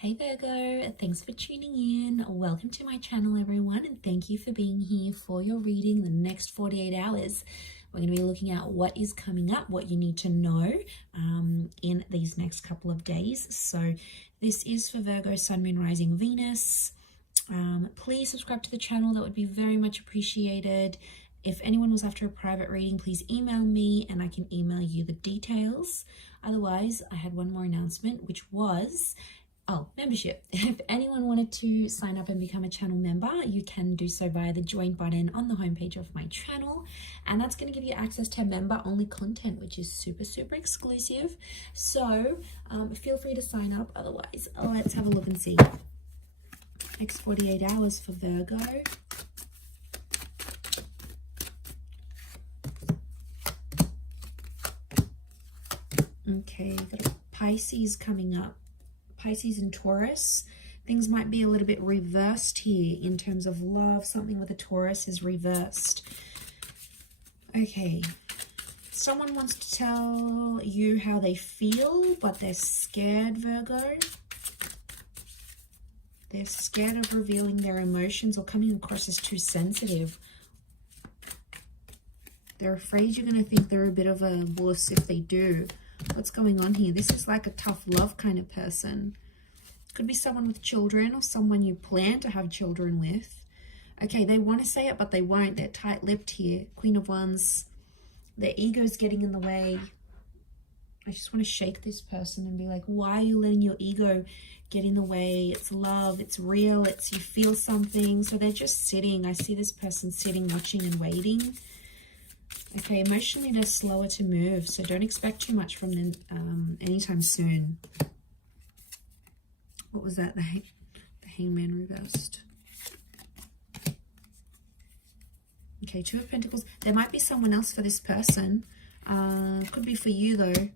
Hey Virgo, thanks for tuning in. Welcome to my channel, everyone, and thank you for being here for your reading the next 48 hours. We're going to be looking at what is coming up, what you need to know in these next couple of days. So this is for Virgo, Sun, Moon, Rising, Venus. Please subscribe to the channel. That would be very much appreciated. If anyone was after a private reading, please email me and I can email you the details. Otherwise, I had one more announcement, which was membership. If anyone wanted to sign up and become a channel member, you can do so via the join button on the homepage of my channel, and that's going to give you access to member only content, which is super exclusive. So feel free to sign up. Otherwise, let's have a look and see. Next 48 hours for Virgo. Okay, got a Pisces coming up. Pisces and Taurus. Things might be a little bit reversed here in terms of love. Something with a Taurus is reversed. Okay. Someone wants to tell you how they feel, but they're scared, Virgo. They're scared of revealing their emotions or coming across as too sensitive. They're afraid you're going to think they're a bit of a wuss if they do. What's going on here? This is like a tough love kind of person. Could be someone with children or someone you plan to have children with. Okay, they want to say it, but they won't. They're tight-lipped here. Queen of Wands. Their ego's getting in the way. I just want to shake this person and be like, why are you letting your ego get in the way? It's love. It's real. It's you feel something. So they're just sitting. I see this person sitting, watching and waiting. Okay, emotionally they're slower to move, so don't expect too much from them anytime soon. What was that? The Hangman reversed. Okay, Two of Pentacles. There might be someone else for this person. Could be for you though.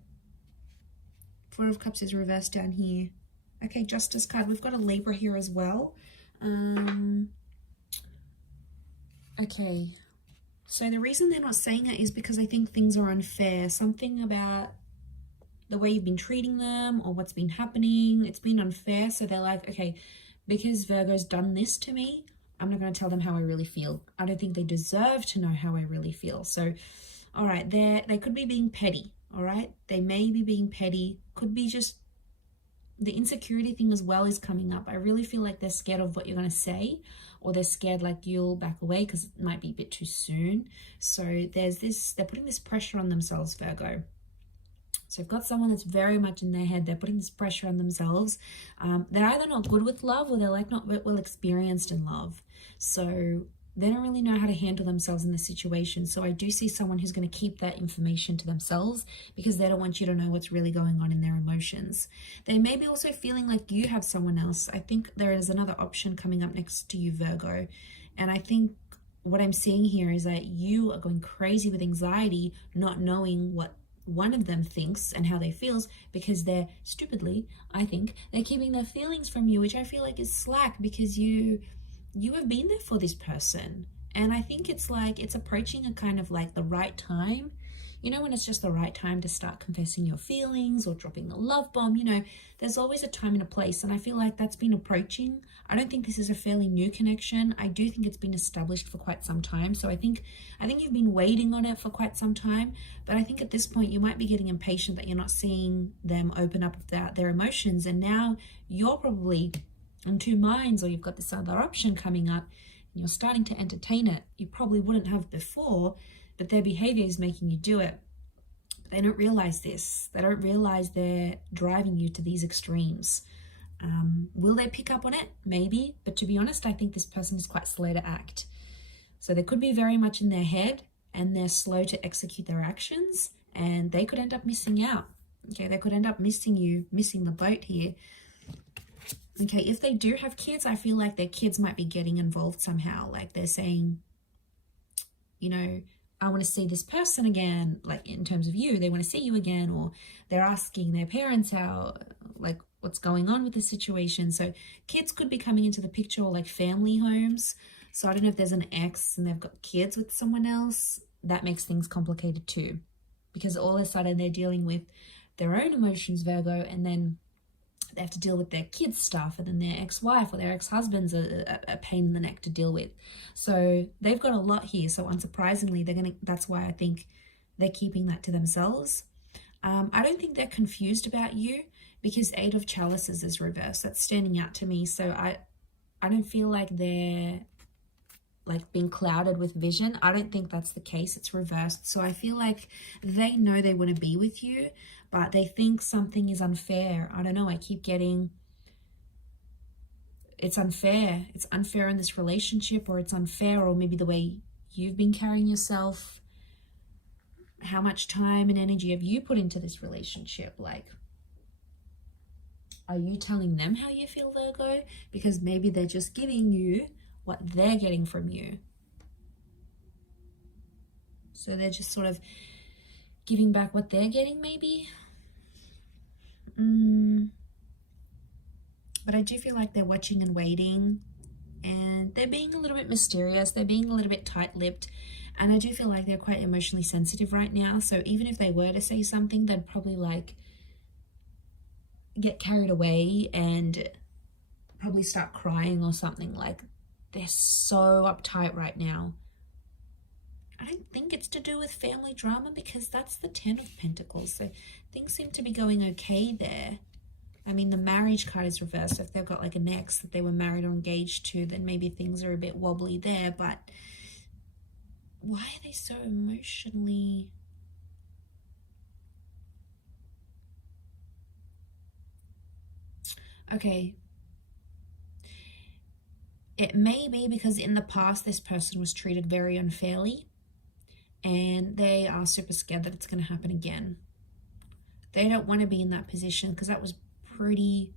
Four of Cups is reversed down here. Okay, Justice card. We've got a Libra here as well. Okay. So the reason they're not saying it is because I think things are unfair. Something about the way you've been treating them or what's been happening, it's been unfair. So they're like, okay, because Virgo's done this to me, I'm not going to tell them how I really feel. I don't think they deserve to know how I really feel. So, all right, they could be being petty, all right? They may be being petty. Could be just the insecurity thing as well is coming up. I really feel like they're scared of what you're going to say, or they're scared like you'll back away because it might be a bit too soon. So there's this, they're putting this pressure on themselves, Virgo. So you've got someone that's very much in their head. They're putting this pressure on themselves. They're either not good with love or they're like not well experienced in love. So they don't really know how to handle themselves in this situation. So I do see someone who's going to keep that information to themselves because they don't want you to know what's really going on in their emotions. They may be also feeling like you have someone else. I think there is another option coming up next to you, Virgo. And I think what I'm seeing here is that you are going crazy with anxiety, not knowing what one of them thinks and how they feels because they're stupidly, I think, they're keeping their feelings from you, which I feel like is slack because you have been there for this person. And I think it's like it's approaching a kind of like the right time. You know, when it's just the right time to start confessing your feelings or dropping the love bomb, you know, there's always a time and a place. And I feel like that's been approaching. I don't think this is a fairly new connection. I do think it's been established for quite some time. So I think you've been waiting on it for quite some time. But I think at this point you might be getting impatient that you're not seeing them open up about their emotions. And now you're probably in two minds, or you've got this other option coming up and you're starting to entertain it. You probably wouldn't have before, but their behavior is making you do it. But they don't realize this. They don't realize they're driving you to these extremes. Will they pick up on it? Maybe. But to be honest, I think this person is quite slow to act. So they could be very much in their head and they're slow to execute their actions, and they could end up missing out. Okay, they could end up missing you, missing the boat here. Okay, if they do have kids, I feel like their kids might be getting involved somehow. Like they're saying, you know, I want to see this person again, like in terms of you, they want to see you again, or they're asking their parents how, like what's going on with the situation. So kids could be coming into the picture, or like family homes. So I don't know if there's an ex and they've got kids with someone else. That makes things complicated too, because all of a sudden they're dealing with their own emotions, Virgo, and then they have to deal with their kids' stuff, and then their ex-wife or their ex-husband's a pain in the neck to deal with. So they've got a lot here. So unsurprisingly, that's why I think they're keeping that to themselves. I don't think they're confused about you, because 8 of Chalices is reversed. That's standing out to me. So I don't feel like they're like being clouded with vision. I don't think that's the case. It's reversed. So I feel like they know they want to be with you, but they think something is unfair. I don't know. I keep getting, it's unfair. It's unfair in this relationship, or it's unfair, or maybe the way you've been carrying yourself. How much time and energy have you put into this relationship? Like, are you telling them how you feel, Virgo? Because maybe they're just giving you what they're getting from you. So they're just sort of giving back what they're getting, maybe. But I do feel like they're watching and waiting, and they're being a little bit mysterious. They're being a little bit tight-lipped, and I do feel like they're quite emotionally sensitive right now. So even if they were to say something, they'd probably like get carried away and probably start crying or something. Like, they're so uptight right now. I don't think it's to do with family drama, because that's the 10 of Pentacles. So things seem to be going okay there. I mean, the marriage card is reversed. If they've got like an ex that they were married or engaged to, then maybe things are a bit wobbly there. But why are they so emotionally... Okay. It may be because in the past this person was treated very unfairly, and they are super scared that it's going to happen again. They don't want to be in that position, because that was pretty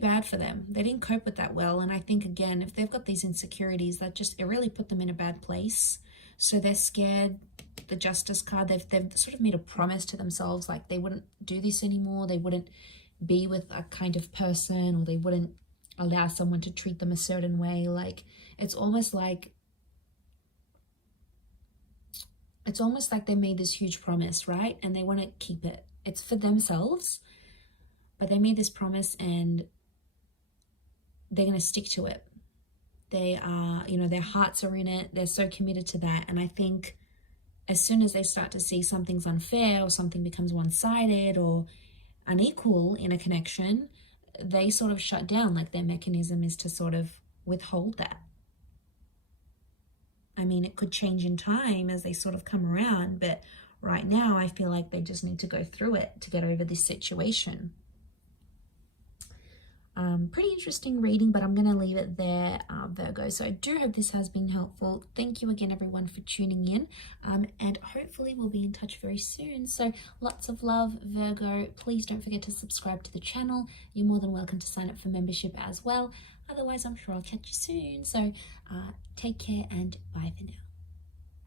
bad for them. They didn't cope with that well, and I think, again, if they've got these insecurities, it really put them in a bad place. So they're scared. The Justice card, they've sort of made a promise to themselves, like they wouldn't do this anymore. They wouldn't be with a kind of person, or they wouldn't allow someone to treat them a certain way. Like, it's almost like they made this huge promise, right? And they want to keep it. It's for themselves, but they made this promise and they're going to stick to it. They are, their hearts are in it. They're so committed to that. And I think as soon as they start to see something's unfair, or something becomes one-sided or unequal in a connection, they sort of shut down. Like, their mechanism is to sort of withhold that. I mean, it could change in time as they sort of come around, but right now I feel like they just need to go through it to get over this situation. Pretty interesting reading, but I'm going to leave it there, Virgo. So I do hope this has been helpful. Thank you again, everyone, for tuning in, and hopefully we'll be in touch very soon. So lots of love, Virgo. Please don't forget to subscribe to the channel. You're more than welcome to sign up for membership as well. Otherwise, I'm sure I'll catch you soon. So take care, and bye for now.